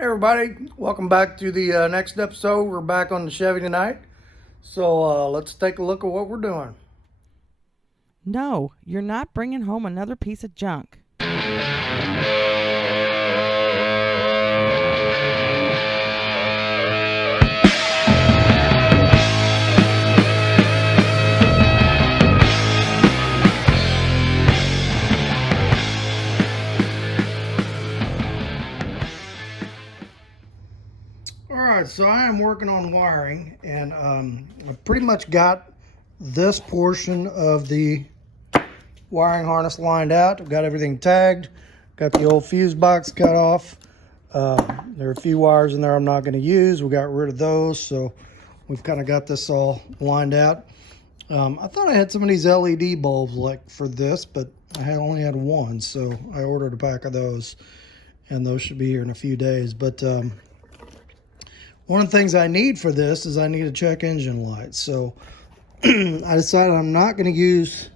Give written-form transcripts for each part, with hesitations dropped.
Hey everybody, welcome back to the next episode. We're back on the Chevy tonight. So let's take a look at what we're doing. No, you're not bringing home another piece of junk. Alright, so I am working on wiring, and I pretty much got this portion of the wiring harness lined out. I've got everything tagged, got the old fuse box cut off. There are a few wires in there I'm not going to use. We got rid of those, so we've kind of got this all lined out. I thought I had some of these LED bulbs like for this, but I only had one, so I ordered a pack of those, and those should be here in a few days. But one of the things I need for this is I need a check engine light. So I decided I'm not going to use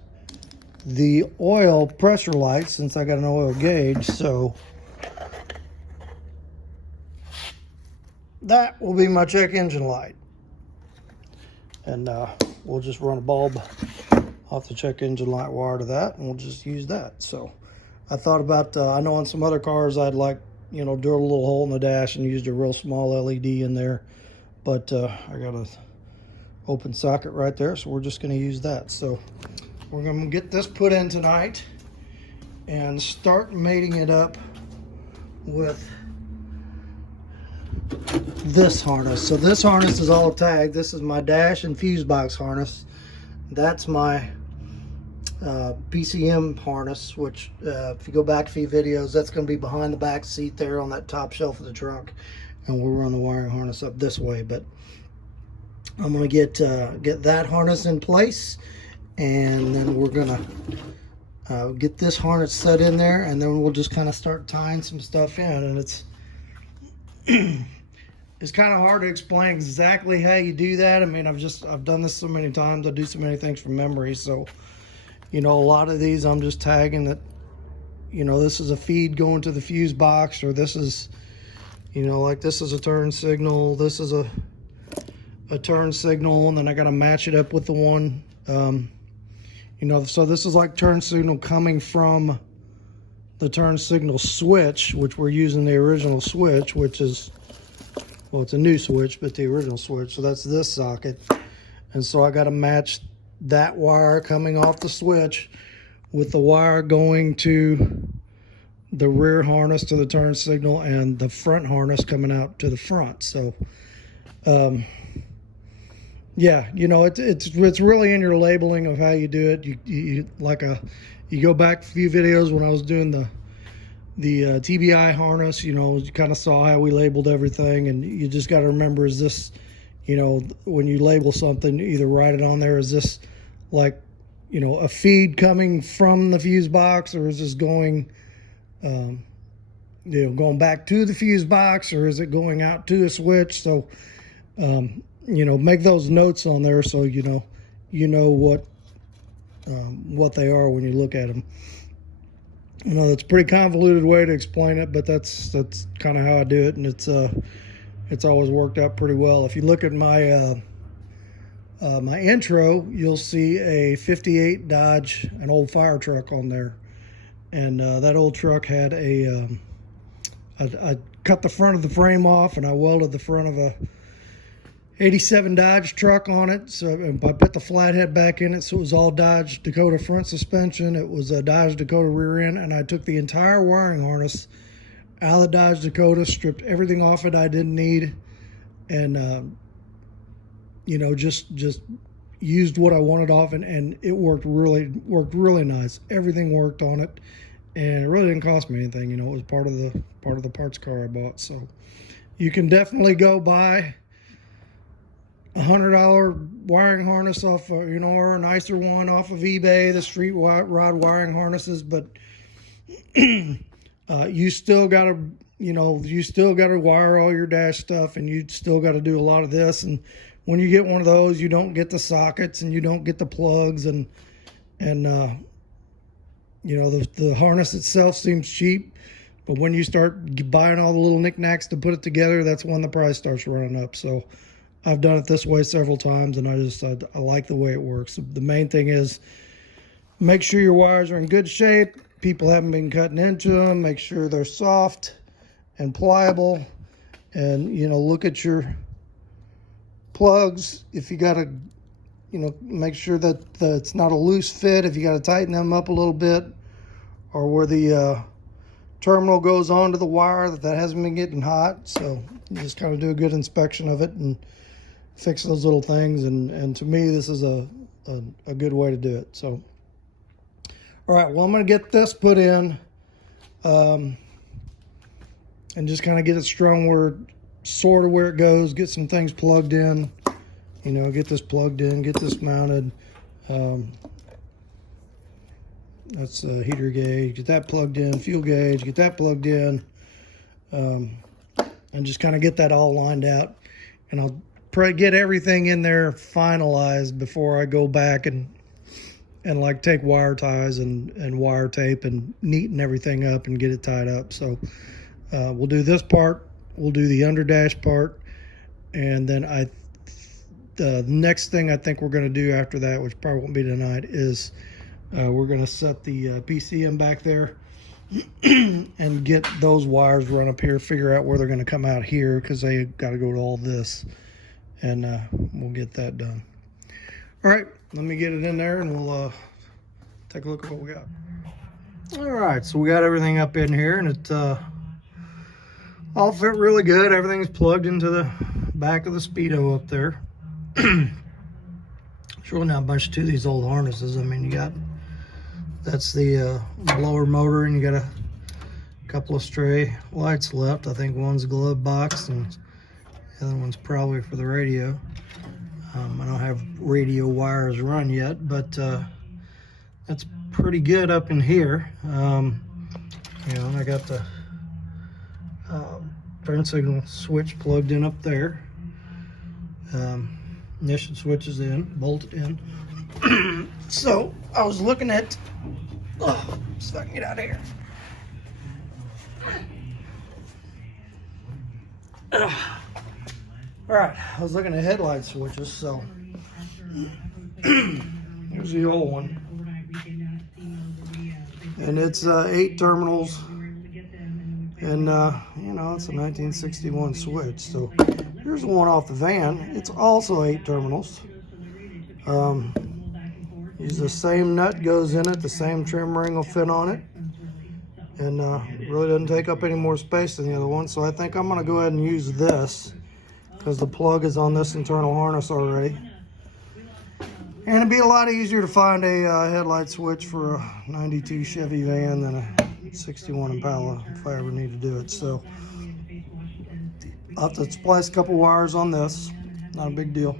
the oil pressure light since I got an oil gauge. So that will be my check engine light. And we'll just run a bulb off the check engine light wire to that, and we'll just use that. So I thought about, I know on some other cars I'd like, do a little hole in the dash and used a real small LED in there, but I got an open socket right there, so we're just going to use that. So we're going to get this put in tonight and start mating it up with this harness. So this harness is all tagged. This is my dash and fuse box harness. That's my PCM harness, which if you go back a few videos, that's going to be behind the back seat there on that top shelf of the truck, and we'll run the wiring harness up this way. But I'm going to get that harness in place, and then we're going to get this harness set in there, and then we'll just kind of start tying some stuff in. And it's it's kind of hard to explain exactly how you do that. I mean, I've done this so many times. I do so many things from memory, so a lot of these I'm just tagging that, this is a feed going to the fuse box, or this is, like this is a turn signal, this is a turn signal, and then I got to match it up with the one, so this is like turn signal coming from the turn signal switch, which we're using the original switch, which is, well, it's a new switch, but the original switch, so that's this socket. And so I got to match that wire coming off the switch with the wire going to the rear harness to the turn signal, and the front harness coming out to the front. So yeah, it's really in your labeling of how you do it. You go back a few videos when I was doing the TBI harness, you kind of saw how we labeled everything, and you just got to remember, is this, when you label something, either write it on there, is this like, a feed coming from the fuse box, or is this going, going back to the fuse box, or is it going out to a switch? So, make those notes on there so you know what they are when you look at them. That's a pretty convoluted way to explain it, but that's kind of how I do it, and it's always worked out pretty well. If you look at my my intro, you'll see a 58 Dodge, an old fire truck on there, and that old truck had I cut the front of the frame off, and I welded the front of a 87 Dodge truck on it. So I put the flathead back in it, so it was all Dodge Dakota front suspension. It was a Dodge Dakota rear end, and I took the entire wiring harness out of the Dodge Dakota, stripped everything off it I didn't need, and just used what I wanted off, and it worked really nice. Everything worked on it, and it really didn't cost me anything. It was part of the parts car I bought. So you can definitely go buy $100 wiring harness off, or a nicer one off of eBay, the street rod wiring harnesses, but you still got to wire all your dash stuff, and you still got to do a lot of this. And when you get one of those, you don't get the sockets, and you don't get the plugs, and the harness itself seems cheap, But when you start buying all the little knickknacks to put it together, that's when the price starts running up. So I've done it this way several times, and I like the way it works. The main thing is make sure your wires are in good shape. People haven't been cutting into them. Make sure they're soft and pliable. And, you know, look at your plugs. If you got to, you know, make sure that it's not a loose fit. If you got to tighten them up a little bit, or where the terminal goes onto the wire, that hasn't been getting hot. So you just kind of do a good inspection of it and fix those little things. And to me, this is a good way to do it. So, all right, well, I'm going to get this put in and just kind of get it strung where, sort of where it goes, get some things plugged in, you know, get this plugged in, get this mounted. That's a heater gauge, get that plugged in, fuel gauge, get that plugged in, and just kind of get that all lined out. And I'll get everything in there finalized before I go back and like take wire ties and wire tape and neaten everything up and get it tied up. So we'll do this part, we'll do the underdash part, and then the next thing I think we're going to do after that, which probably won't be tonight, is we're going to set the PCM back there and get those wires run up here, figure out where they're going to come out here, because they got to go to all this, and we'll get that done. All right, let me get it in there and we'll take a look at what we got. All right, so we got everything up in here, and it all fit really good. Everything's plugged into the back of the Speedo up there. There's really not much to these old harnesses. I mean, that's the blower motor, and you got a couple of stray lights left. I think one's a glove box and the other one's probably for the radio. I don't have radio wires run yet, but that's pretty good up in here. You know, I got the turn signal switch plugged in up there. Ignition switch is in, bolted in. So I was looking at, so I can get out of here. All right, I was looking at headlight switches. So here's the old one, and it's 8 terminals, and you know, it's a 1961 switch. So here's the one off the van. It's also 8 terminals. Use the same nut goes in it, the same trim ring will fit on it, and really doesn't take up any more space than the other one. So I think I'm going to go ahead and use this, because the plug is on this internal harness already. And it'd be a lot easier to find a headlight switch for a 92 Chevy van than a 61 Impala if I ever need to do it. So I'll have to splice a couple wires on this, not a big deal.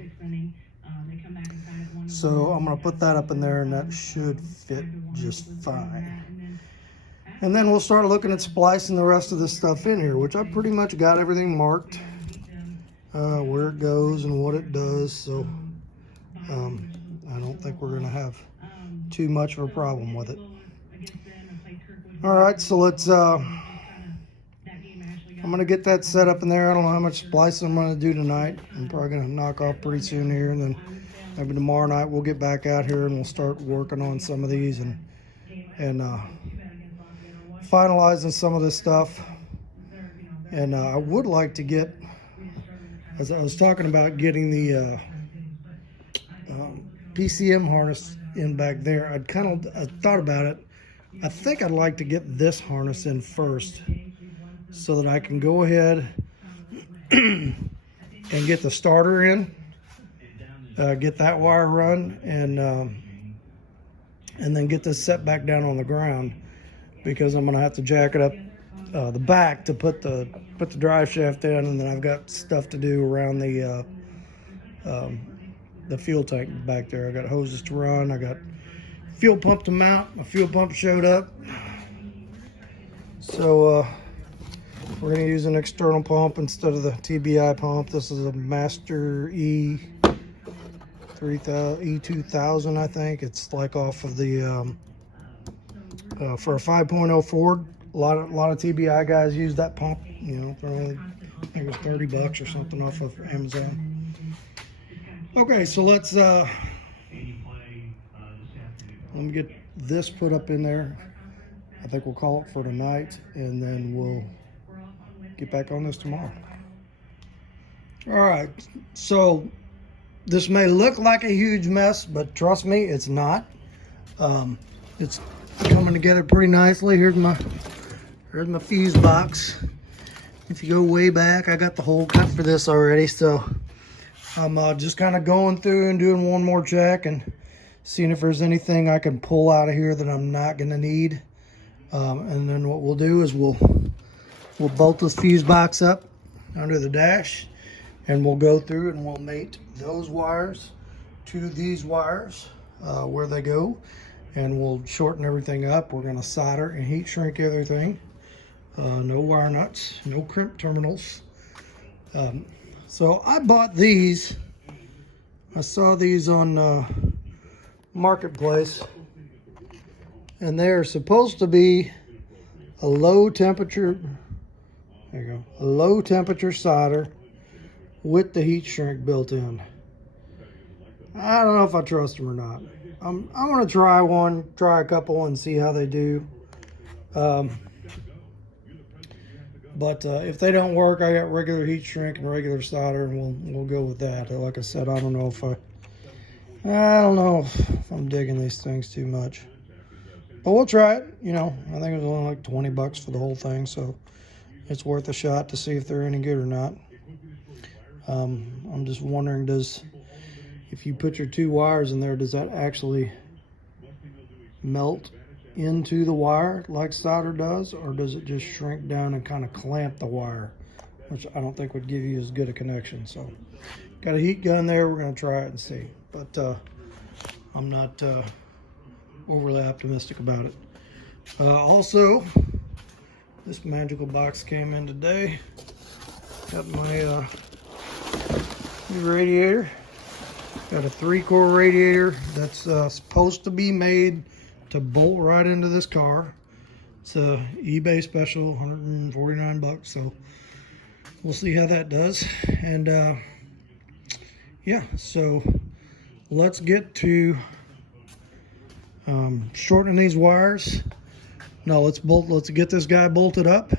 So I'm going to put that up in there, and that should fit just fine. And then we'll start looking at splicing the rest of this stuff in here, which I pretty much got everything marked, where it goes and what it does. So I don't think we're going to have too much of a problem with it. All right, so let's I'm going to get that set up in there. I don't know how much splicing I'm going to do tonight. I'm probably going to knock off pretty soon here, and then maybe tomorrow night we'll get back out here and we'll start working on some of these and finalizing some of this stuff. And I would like to get, as I was talking about getting the PCM harness in back there, I thought about it. I think I'd like to get this harness in first, so that I can go ahead and get the starter in, get that wire run, and then get this set back down on the ground, because I'm gonna have to jack it up the back to put the drive shaft in, and then I've got stuff to do around the fuel tank back there. I got hoses to run, I got fuel pump to mount. My fuel pump showed up, so we're going to use an external pump instead of the TBI pump. This is a Master E2000, I think. It's like off of the for a 5.0 Ford A lot of TBI guys use that pump, you know, for only, I think it was $30 or something off of Amazon. Okay, so let's let me get this put up in there. I think we'll call it for tonight, and then we'll get back on this tomorrow. All right, so this may look like a huge mess, but trust me, it's not. It's coming together pretty nicely. Here's my fuse box. If you go way back, I got the hole cut for this already, so I'm just kind of going through and doing one more check and seeing if there's anything I can pull out of here that I'm not going to need. And then what we'll do is we'll bolt this fuse box up under the dash, and we'll go through and we'll mate those wires to these wires where they go, and we'll shorten everything up. We're going to solder and heat shrink everything. No wire nuts, no crimp terminals. So I bought these. I saw these on Marketplace, and they're supposed to be a low temperature. There you go, a low temperature solder with the heat shrink built in. I don't know if I trust them or not. I'm gonna try a couple and see how they do. But if they don't work, I got regular heat shrink and regular solder, and we'll go with that. Like I said, I don't know if I'm digging these things too much, but we'll try it. You know, I think it was only like $20 for the whole thing, so it's worth a shot to see if they're any good or not. I'm just wondering, if you put your two wires in there, does that actually melt into the wire like solder does, or does it just shrink down and kind of clamp the wire, which I don't think would give you as good a connection? So got a heat gun there. We're going to try it and see, but I'm not overly optimistic about it. Also, this magical box came in today. Got my new radiator. Got a 3-core radiator that's supposed to be made to bolt right into this car. It's a eBay special, $149, so we'll see how that does. And yeah, so let's get to shortening these wires. No, let's get this guy bolted up,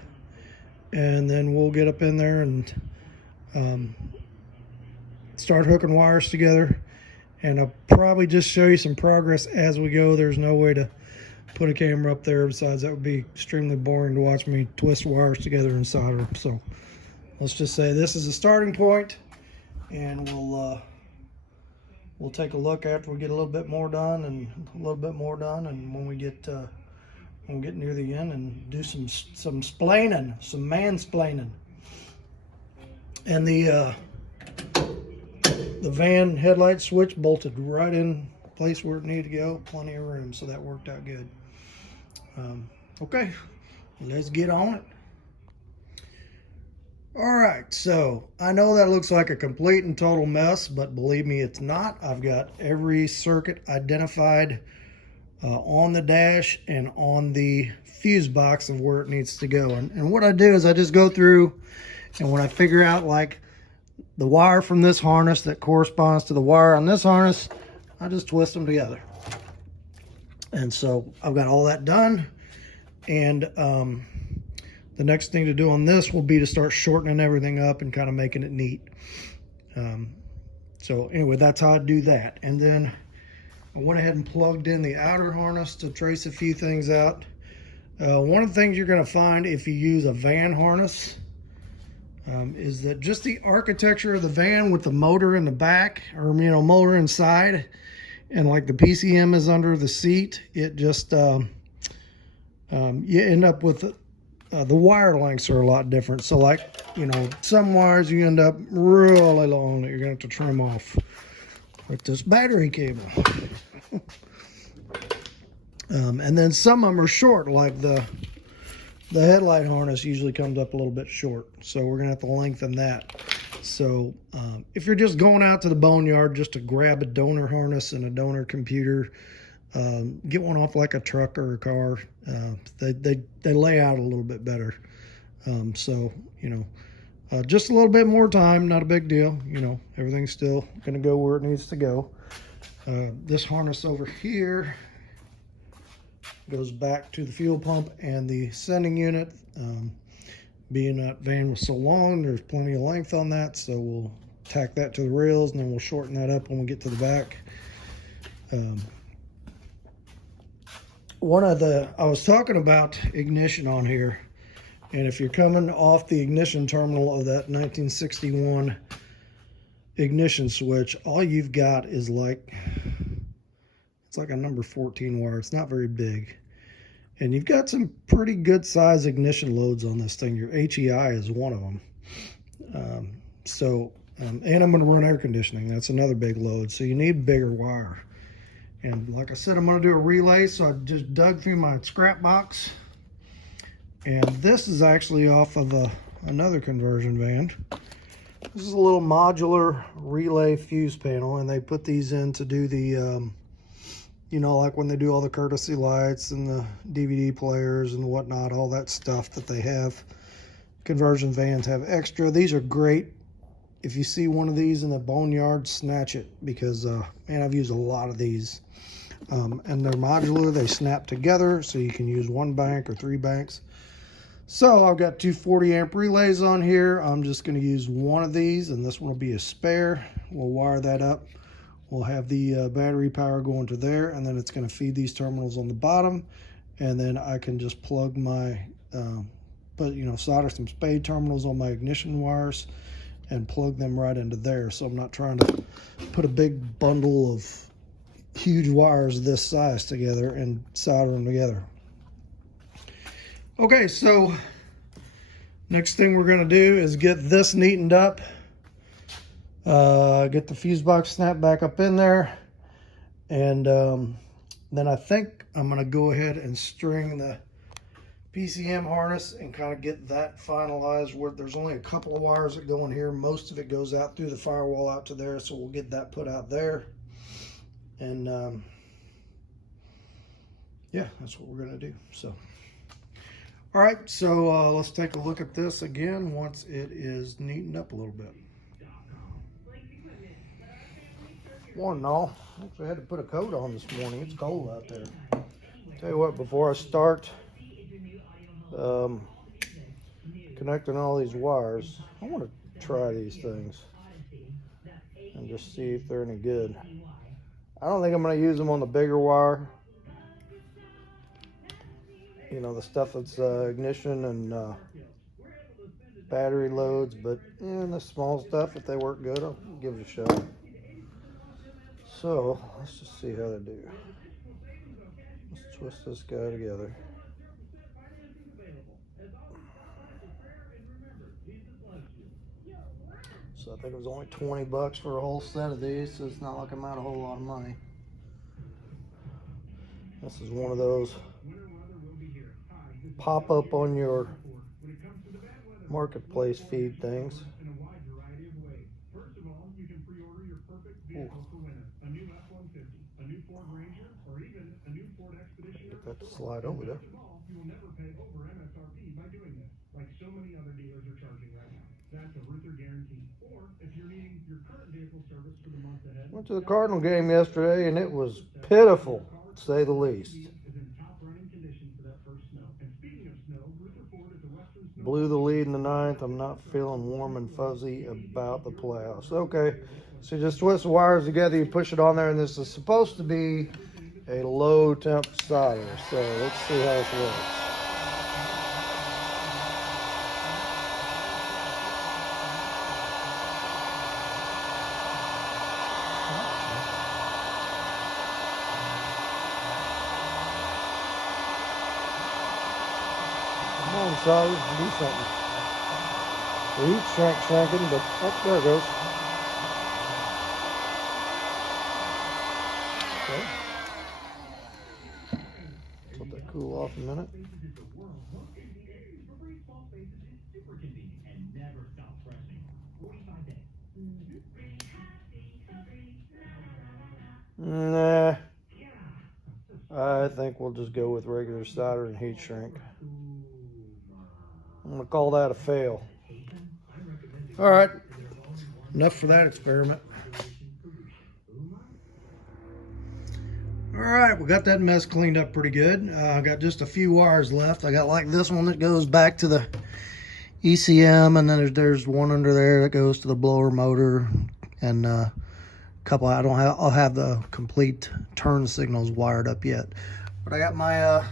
and then we'll get up in there and start hooking wires together. And I'll probably just show you some progress as we go. There's no way to put a camera up there. Besides, that would be extremely boring to watch me twist wires together and solder them. So let's just say this is a starting point, and we'll take a look after we get a little bit more done and a little bit more done, and when we get near the end, and do some splaining, some mansplaining. And the van headlight switch bolted right in place where it needed to go. Plenty of room, so that worked out good. Okay, let's get on it. All right, so I know that looks like a complete and total mess, but believe me, it's not. I've got every circuit identified on the dash and on the fuse box of where it needs to go. And what I do is I just go through, and when I figure out like the wire from this harness that corresponds to the wire on this harness, I just twist them together. And so I've got all that done, and the next thing to do on this will be to start shortening everything up and kind of making it neat. So anyway, that's how I do that. And then I went ahead and plugged in the outer harness to trace a few things out. One of the things you're going to find if you use a van harness is that just the architecture of the van with the motor in the back, or motor inside, and like the PCM is under the seat, it just you end up with the wire lengths are a lot different. So like some wires you end up really long that you're going to have to trim off, like this battery cable. And then some of them are short, like the headlight harness usually comes up a little bit short, so we're gonna have to lengthen that. So if you're just going out to the boneyard just to grab a donor harness and a donor computer, Get one off like a truck or a car. They lay out a little bit better. So, you know, just a little bit more time, not a big deal. You know, everything's still going to go where it needs to go. This harness over here goes back to the fuel pump and the sending unit. Being that van was so long, there's plenty of length on that, so we'll tack that to the rails and then we'll shorten that up when we get to the back. I was talking about ignition on here, and if you're coming off the ignition terminal of that 1961 ignition switch, all you've got is it's like a number 14 wire. It's not very big. And you've got some pretty good size ignition loads on this thing. Your HEI is one of them. And I'm going to run air conditioning. That's another big load. So you need bigger wire. And like I said, I'm going to do a relay. So I just dug through my scrap box. And this is actually off of another conversion van. This is a little modular relay fuse panel. And they put these in to do the... you know, like when they do all the courtesy lights and the DVD players and whatnot, all that stuff that they have. Conversion vans have extra. These are great. If you see one of these in the boneyard, snatch it, because, man, I've used a lot of these. And they're modular. They snap together, so you can use one bank or 3 banks. So I've got two 40 amp relays on here. I'm just going to use one of these, and this one will be a spare. We'll wire that up. We'll have the battery power going to there, and then it's going to feed these terminals on the bottom, and then I can just plug my, solder some spade terminals on my ignition wires and plug them right into there. So I'm not trying to put a big bundle of huge wires this size together and solder them together. Okay, so next thing we're going to do is get this neatened up. Get the fuse box snapped back up in there, and then I think I'm going to go ahead and string the PCM harness and kind of get that finalized. Where there's only a couple of wires that go in here. Most of it goes out through the firewall out to there, so we'll get that put out there. And yeah, that's what we're going to do. So, all right, so let's take a look at this again once it is neatened up a little bit. Morning, all. Actually, I had to put a coat on this morning. It's cold out there. Tell you what, before I start connecting all these wires, I want to try these things and just see if they're any good. I don't think I'm going to use them on the bigger wire. You know, the stuff that's ignition and battery loads, but the small stuff, if they work good, I'll give it a shot. So let's just see how they do. Let's twist this guy together. So I think it was only 20 bucks for a whole set of these, so it's not like I'm out a whole lot of money. This is one of those pop up on your marketplace feed things. Ooh. Get that to slide over there. Went to the Cardinal game yesterday, and it was pitiful, to say the least. Blew the lead in the 9th. I'm not feeling warm and fuzzy about the playoffs. Okay, so you just twist the wires together, you push it on there, and this is supposed to be a low temp solder. So let's see how this works. Come on, solder, do something. The heat shrinking, but oh, there it goes. Okay. Let that cool off a minute. Nah. I think we'll just go with regular solder and heat shrink. I'm gonna call that a fail. All right, enough for that experiment. All right, we got that mess cleaned up pretty good. I got just a few wires left. I got like this one that goes back to the ECM, and then there's one under there that goes to the blower motor, and a couple. I'll have the complete turn signals wired up yet, but I got my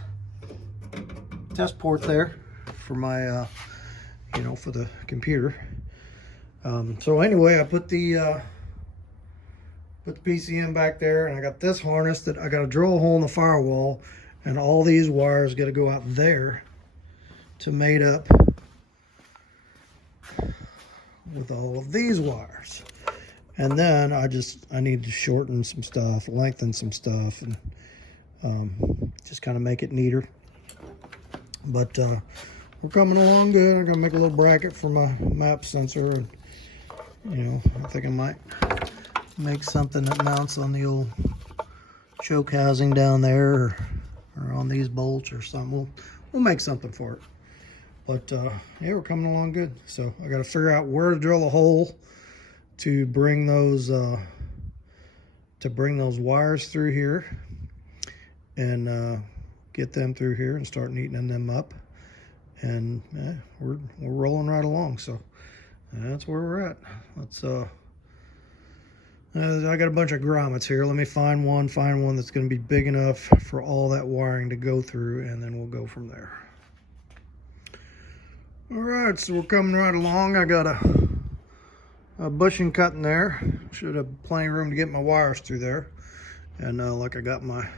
test port there for my for the computer. So anyway, I put the PCM back there, and I got this harness that I got to drill a hole in the firewall, and all these wires got to go out there to mate up with all of these wires. And then I need to shorten some stuff, lengthen some stuff, and just kind of make it neater. But we're coming along good. I'm gonna make a little bracket for my map sensor, and I think I might make something that mounts on the old choke housing down there, or on these bolts or something. We'll make something for it. But yeah, we're coming along good. So I got to figure out where to drill a hole to bring those wires through here, and get them through here and start neatening them up. And we're rolling right along. So that's where we're at. Let's I got a bunch of grommets here. Let me find one that's going to be big enough for all that wiring to go through, and then we'll go from there. All right, so we're coming right along. I got a bushing cut in there. Should have plenty of room to get my wires through there. And like I got my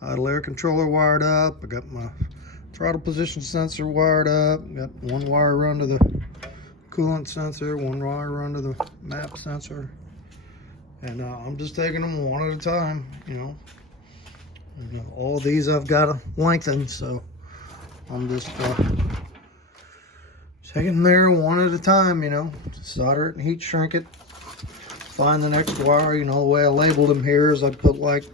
idle air controller wired up. I got my throttle position sensor wired up. Got one wire run to the coolant sensor, one wire run to the map sensor. And I'm just taking them one at a time, And, all of these I've got to lengthen, so I'm just taking them there one at a time, solder it and heat shrink it. Find the next wire, the way I labeled them here is I put like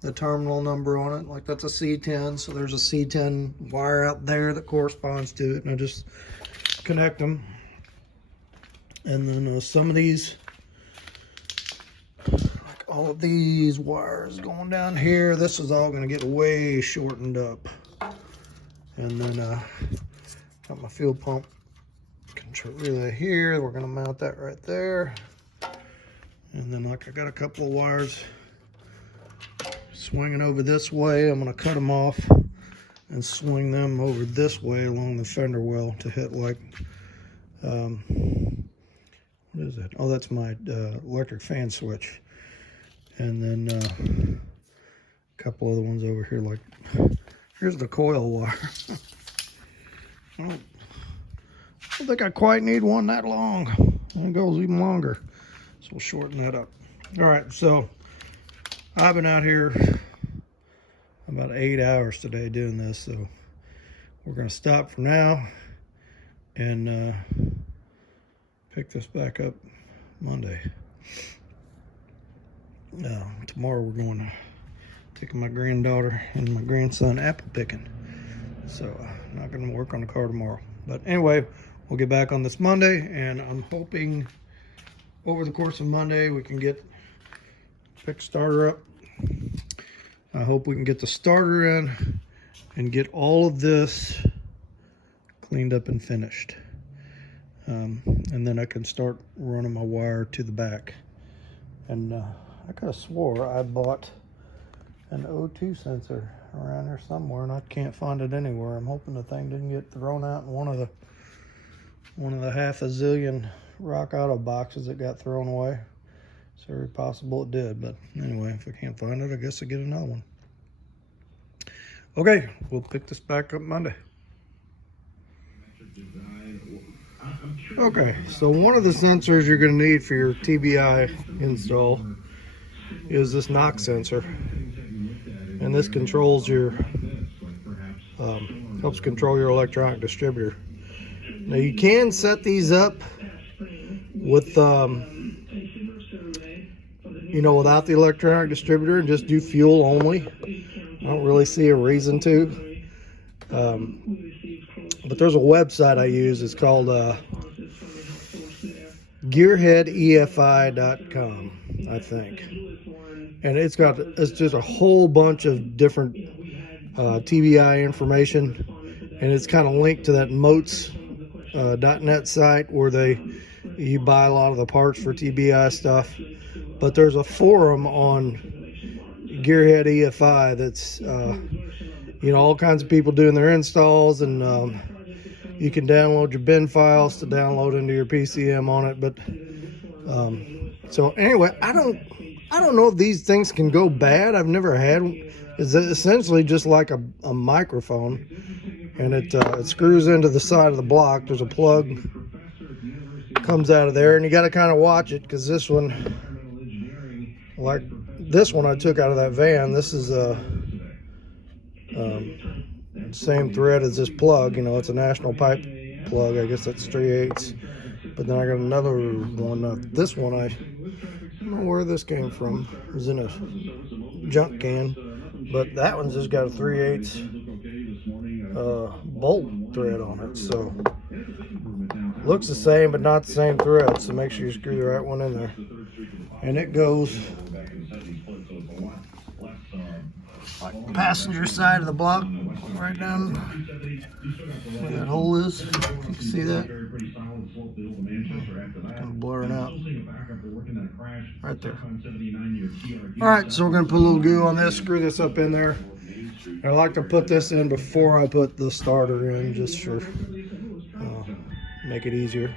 the terminal number on it, like that's a C10, so there's a C10 wire out there that corresponds to it, and I just connect them. And then some of these, like all of these wires going down here, this is all going to get way shortened up. And then got my fuel pump control relay here. We're going to mount that right there. And then like I got a couple of wires swinging over this way. I'm going to cut them off and swing them over this way along the fender well to hit like what is that? Oh, that's my electric fan switch. And then a couple other ones over here, like here's the coil wire. I don't think I quite need one that long. It goes even longer, so we'll shorten that up. All right, so I've been out here about 8 hours today doing this, so we're going to stop for now and pick this back up Monday. Tomorrow we're going to take my granddaughter and my grandson apple picking, so I'm not going to work on the car tomorrow. But anyway, we'll get back on this Monday, and I'm hoping over the course of Monday we can pick starter up. I hope we can get the starter in and get all of this cleaned up and finished. And then I can start running my wire to the back. And I could have swore I bought an O2 sensor around here somewhere, and I can't find it anywhere. I'm hoping the thing didn't get thrown out in one of the half a zillion Rock Auto boxes that got thrown away. It's very possible it did, but anyway, if I can't find it, I guess I'll get another one. Okay, we'll pick this back up Monday. Okay, so one of the sensors you're going to need for your TBI install is this knock sensor, and this controls your helps control your electronic distributor. Now you can set these up with you know, without the electronic distributor and just do fuel only. I don't really see a reason to. But there's a website I use. It's called gearheadefi.com, I think. And it's just a whole bunch of different TBI information. And it's kind of linked to that moats.net site where you buy a lot of the parts for TBI stuff. But there's a forum on Gearhead EFI that's you know, all kinds of people doing their installs, and you can download your bin files to download into your PCM on it. But so anyway, I don't know if these things can go bad. I've never had. It's essentially just like a microphone, and it screws into the side of the block. There's a plug comes out of there, and you got to kind of watch it, because this one, like this one I took out of that van, this is same thread as this plug. You know, it's a National Pipe plug. I guess that's 3/8. But then I got another one. This one, I don't know where this came from. It was in a junk can. But that one's just got a 3/8 bolt thread on it. So looks the same, but not the same thread. So make sure you screw the right one in there. And it goes like passenger side of the block, right down where that hole is. You can see that. Kind of blurring out right there. All right, so we're going to put a little glue on this, screw this up in there. I like to put this in before I put the starter in, just for make it easier.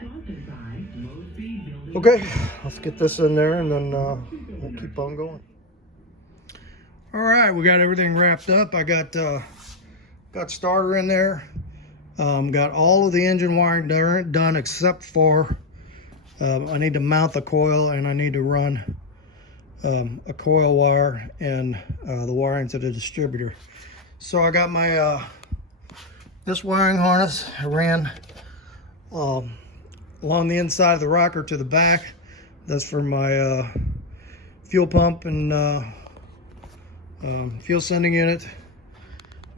Okay, let's get this in there, and then we'll keep on going. All right, we got everything wrapped up. I got starter in there. Got all of the engine wiring done except for I need to mount the coil, and I need to run a coil wire and the wiring to the distributor. So I got my this wiring harness. I ran along the inside of the rocker to the back. That's for my fuel pump and fuel sending unit.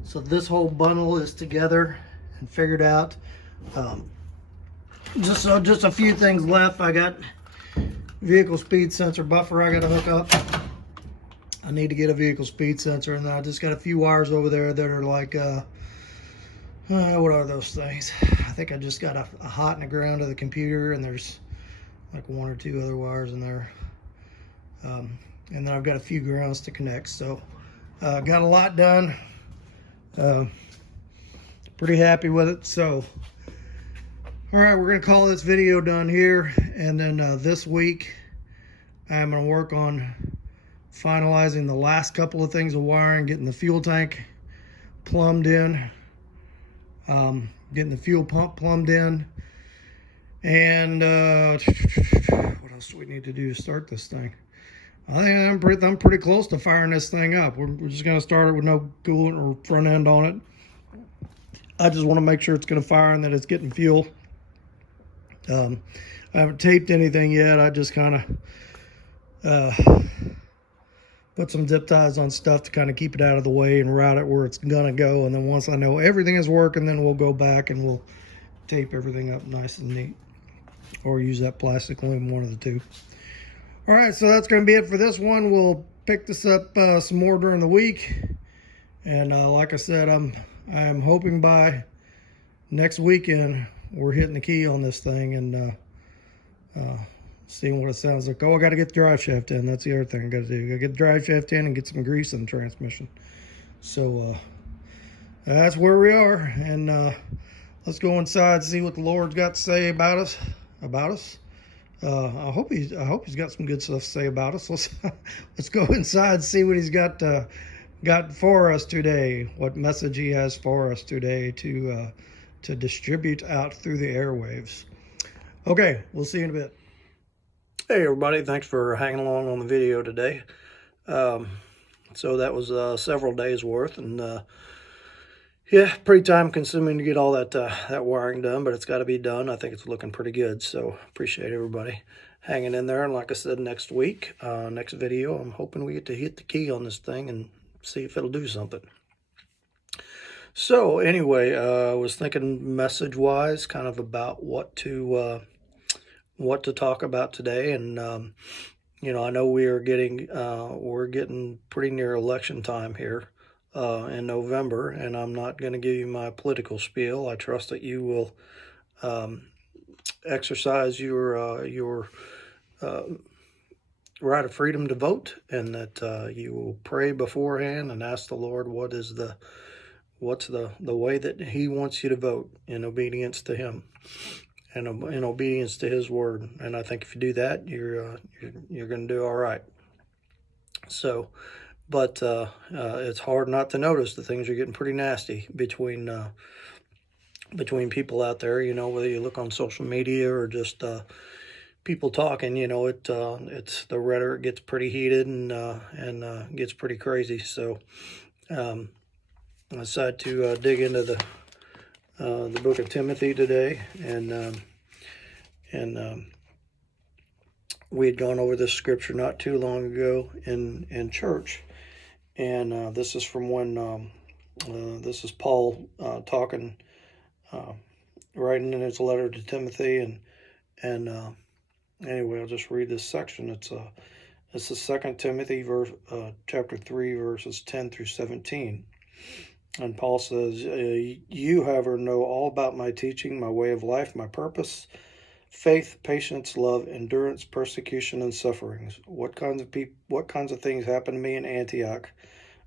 So this whole bundle is together and figured out. Just a few things left. I got vehicle speed sensor buffer I got to hook up. I need to get a vehicle speed sensor, and then I just got a few wires over there that are like what are those things? I think I just got a hot in the ground of the computer, and there's like one or two other wires in there. And then I've got a few grounds to connect. So got a lot done. Pretty happy with it. So all right, we're gonna call this video done here, and then this week I'm gonna work on finalizing the last couple of things of wiring, getting the fuel tank plumbed in, getting the fuel pump plumbed in, and what else do we need to do to start this thing? I think I'm pretty close to firing this thing up. We're just gonna start it with no coolant or front end on it. I just want to make sure it's gonna fire and that it's getting fuel. I haven't taped anything yet. I just kind of put some zip ties on stuff to kind of keep it out of the way and route it where it's gonna go. And then once I know everything is working, then we'll go back and we'll tape everything up nice and neat, or use that plastic loom, one of the two. All right, so that's gonna be it for this one. We'll pick this up some more during the week, and like I said, I'm hoping by next weekend we're hitting the key on this thing and seeing what it sounds like. Oh, I got to get the drive shaft in. That's the other thing I got to do. I got to get the drive shaft in and get some grease in the transmission. So that's where we are, and let's go inside and see what the Lord's got to say about us. I hope he's got some good stuff to say about us. Let's go inside and see what he's got for us today. What message he has for us today to distribute out through the airwaves. Okay, we'll see you in a bit. Hey everybody, thanks for hanging along on the video today. So that was several days worth, and yeah, pretty time consuming to get all that wiring done, but it's got to be done. I think it's looking pretty good, so appreciate everybody. hanging in there. And like I said, next week, next video, I'm hoping we get to hit the key on this thing and see if it'll do something. So anyway, I was thinking message-wise, kind of about what to talk about today. And you know, I know we're getting pretty near election time here in November, and I'm not going to give you my political spiel. I trust that you will exercise your right of freedom to vote, and that you will pray beforehand and ask the Lord what's the way that He wants you to vote in obedience to Him and in obedience to His word. And I think if you do that, you're going to do all right. So, but it's hard not to notice that things are getting pretty nasty between people out there. You know, whether you look on social media or just people talking, you know, it's the rhetoric gets pretty heated and gets pretty crazy. So I decided to dig into the book of Timothy today, and we had gone over this scripture not too long ago in church, and this is from when this is Paul talking, writing in his letter to Timothy, and anyway, I'll just read this section. It's the 2 Timothy chapter 3, verses 10 through 17. And Paul says, you, however, know all about my teaching, my way of life, my purpose, faith, patience, love, endurance, persecution, and sufferings. What kinds of things happened to me in Antioch,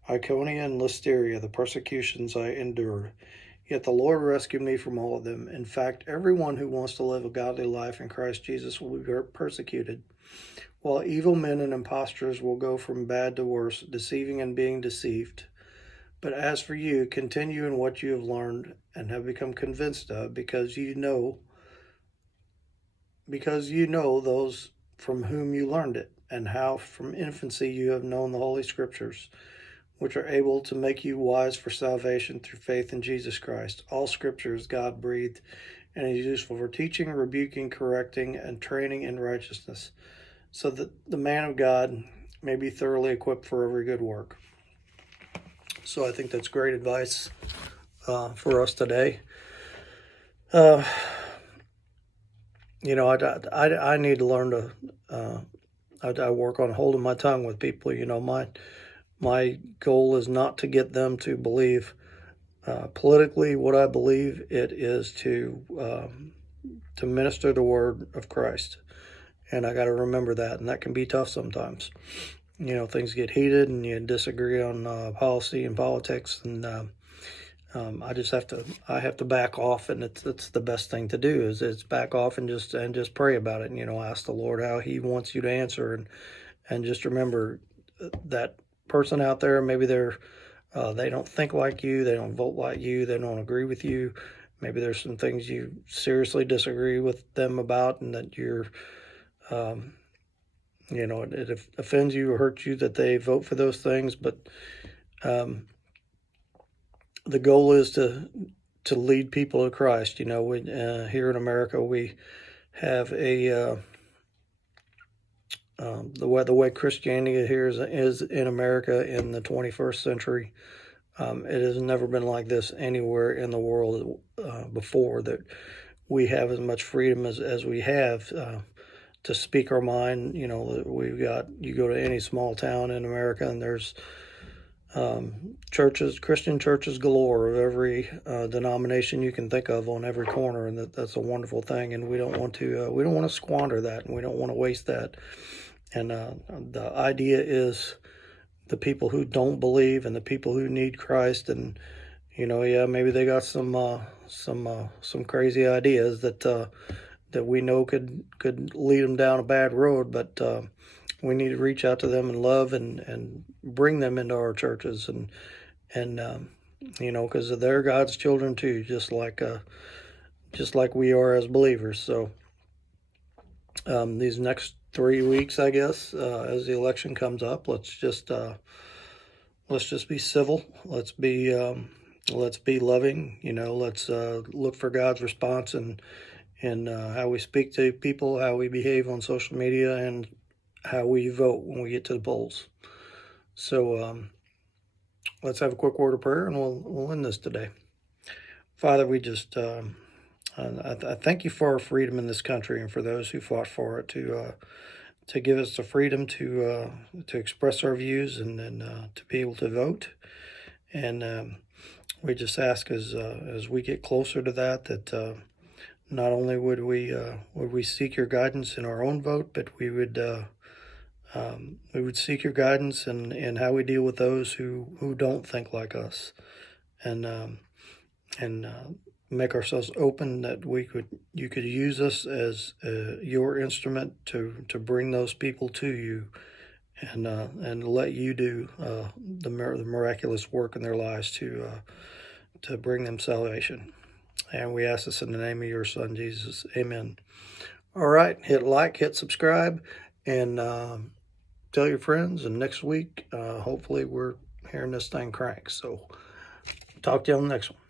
Iconium, and Lysteria, the persecutions I endured. Yet the Lord rescued me from all of them. In fact, everyone who wants to live a godly life in Christ Jesus will be persecuted, while evil men and impostors will go from bad to worse, deceiving and being deceived. But as for you, continue in what you have learned and have become convinced of, because you know those from whom you learned it, and how from infancy you have known the Holy Scriptures, which are able to make you wise for salvation through faith in Jesus Christ. All Scripture is God-breathed and is useful for teaching, rebuking, correcting, and training in righteousness, so that the man of God may be thoroughly equipped for every good work. So I think that's great advice for us today. You know, I need to learn to. I work on holding my tongue with people. You know, my goal is not to get them to believe politically what I believe. It is to minister the word of Christ, and I got to remember that, and that can be tough sometimes. You know, things get heated and you disagree on policy and politics, and I have to back off, and it's the best thing to do is back off and just pray about it, and, you know, ask the Lord how He wants you to answer, and just remember that person out there, maybe they don't think like you, they don't vote like you, they don't agree with you. Maybe there's some things you seriously disagree with them about, and that you're you know, it offends you or hurts you that they vote for those things. But the goal is to lead people to Christ. You know, here in America, we have the way Christianity here is in America in the 21st century. It has never been like this anywhere in the world before, that we have as much freedom as we have to speak our mind. You know, you go to any small town in America, and there's Christian churches galore of every denomination you can think of on every corner, and that's a wonderful thing. And we don't want to squander that, and we don't want to waste that. And the idea is the people who don't believe and the people who need Christ, and, you know, yeah, maybe they got some crazy ideas that we know could lead them down a bad road, but we need to reach out to them in love and bring them into our churches, and you know, because they're God's children too, just like we are as believers. So these next 3 weeks, I guess, as the election comes up, let's just be civil. Let's be loving. You know, let's look for God's response in how we speak to people, how we behave on social media, and how we vote when we get to the polls. So let's have a quick word of prayer, and we'll end this today. Father, we just I thank you for our freedom in this country and for those who fought for it to give us the freedom to express our views and to be able to vote. And we just ask as we get closer to that not only would we seek your guidance in our own vote, but we would seek your guidance in how we deal with those who don't think like us, and make ourselves open that you could use us as your instrument to bring those people to you, and let you do the miraculous work in their lives to bring them salvation. And we ask this in the name of your Son, Jesus. Amen. All right, hit like, hit subscribe, and tell your friends. And next week, hopefully, we're hearing this thing crank. So talk to you on the next one.